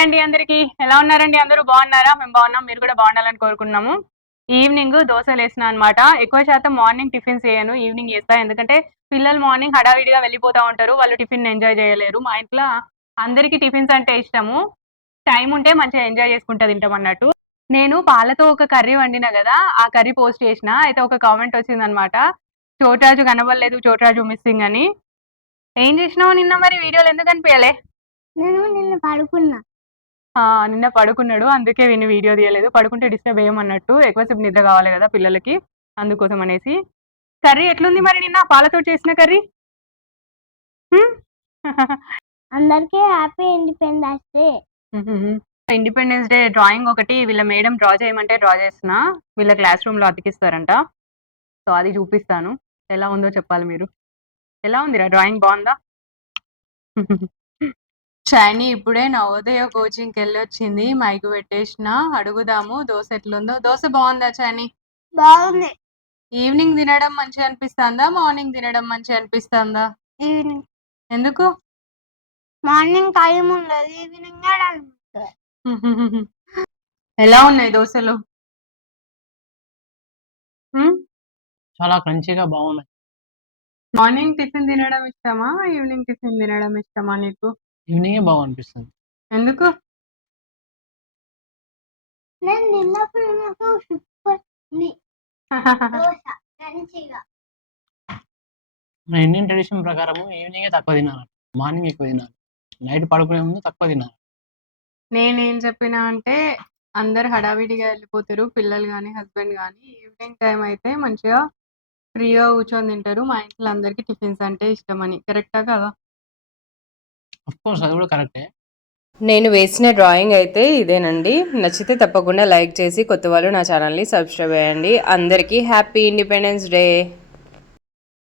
Hi అండి అందరికి. ఎలా ఉన్నారండి? అందరూ బాగున్నారా? మేము బాగున్నాం. మీరు కూడా బాగుండాలని కోరుకుంటున్నాము. ఈవినింగ్ దోసలేసినా అనమాట. ఎక్కువ శాతం మార్నింగ్ టిఫిన్స్ చేయను. ఈవినింగ్ చేస్తా. ఎందుకంటే పిల్లలు మార్నింగ్ హడావిడిగా వెళ్ళిపోతా ఉంటారు. వాళ్ళు టిఫిన్ ఎంజాయ్ చేయలేరు. మా ఇంట్లో అందరికీ టిఫిన్స్ అంటే ఇష్టము. టైం ఉంటే మంచిగా ఎంజాయ్ చేసుకుంటా తింటామన్నట్టు. నేను పాలతో ఒక కర్రీ వండినా కదా! ఆ కర్రీ పోస్ట్ చేసిన. అయితే ఒక కామెంట్ వచ్చిందనమాట. చోటరాజు కనబడలేదు, చోటరాజు మిస్సింగ్ అని. ఏం చేసినావు నిన్న మరి వీడియోలో ఎందుకు కనిపియలే? నేను నిన్న పడుకున్నా. నిన్న పడుకున్నాడు. అందుకే వీడిని వీడియో తీయలేదు. పడుకుంటే డిస్టర్బ్ చేయమన్నట్టు. ఎక్కువసేపు నిద్ర కావాలి కదా పిల్లలకి. అందుకోసం అనేసి. కర్రీ ఎట్లుంది మరి నిన్న పాలతో చేసిన కర్రీ? హ్మ్. అందరికీ happy independence day. Independence day drawing ఒకటి వీళ్ళ మేడం డ్రా చేయమంటే డ్రా చేస్తున్నా. వీళ్ళ క్లాస్ రూమ్‌లో అతికిస్తారంట. సో, అది చూపిస్తాను. ఎలా ఉందో చెప్పాలి మీరు. ఎలా ఉందిరా డ్రాయింగ్ బావుందా? షైనీ ఇప్పుడే నవోదయ కోచింగ్‌కెళ్ళొచ్చింది. మైక్ పెట్టేసిన. అడుగుదాము దోస ఎట్లుందో. దోస బావుందా షైనీ? బాగుంది. ఈవినింగ్ తినడం మంచిగా అనిపిస్తాందా? మార్నింగ్ తినడం మంచిగా అనిపిస్తాందా? ఈవినింగ్. ఎందుకు? మార్నింగ్ టైం ఉండదు. ఈవినింగ్ ఎలా ఉన్నాయి దోసలు? హ్మ్. చాలా క్రంచీగా బాగున్నాయి. మార్నింగ్ టిఫిన్ తినడం ఇష్టమా? ఈవినింగ్ టిఫిన్ తినడం ఇష్టమా నీకు? ఈవినింగే బాగనిపిస్తుంది. ఎందుకు? నేను తిన్నప్పుడు నాకు సూపర్ ఉంది దోస క్రంచీగా. మన ఇండియన్ ట్రెడిషన్ ప్రకారము ఈవినింగే తక్కువ తినాలి. మార్నింగ్ ఎక్కువ తినాలి. నైట్ పడుకునే ముందు తక్కువ తినాలి. నేనేం చెప్పినా అంటే అందరూ హడావిడిగా వెళ్ళిపోతారు. పిల్లలు గానీ, హస్బెండ్ గానీ. ఈవినింగ్ టైమ్ అయితే మంచిగా ఫ్రీగా కూర్చొని తింటారు. మా ఇంట్లో అందరికీ టిఫిన్స్ అంటే ఇష్టమని. కరెక్టా కాదా? ఆఫ్‌కోర్స్ అది కూడా కరెక్టే. నేను వేసిన డ్రాయింగ్ అయితే ఇదేనండి. నచ్చితే తప్పకుండా లైక్ చేసి కొత్త వాళ్ళు నా ఛానల్ని సబ్స్క్రైబ్ చేయండి. అందరికీ హ్యాపీ ఇండిపెండెన్స్ డే.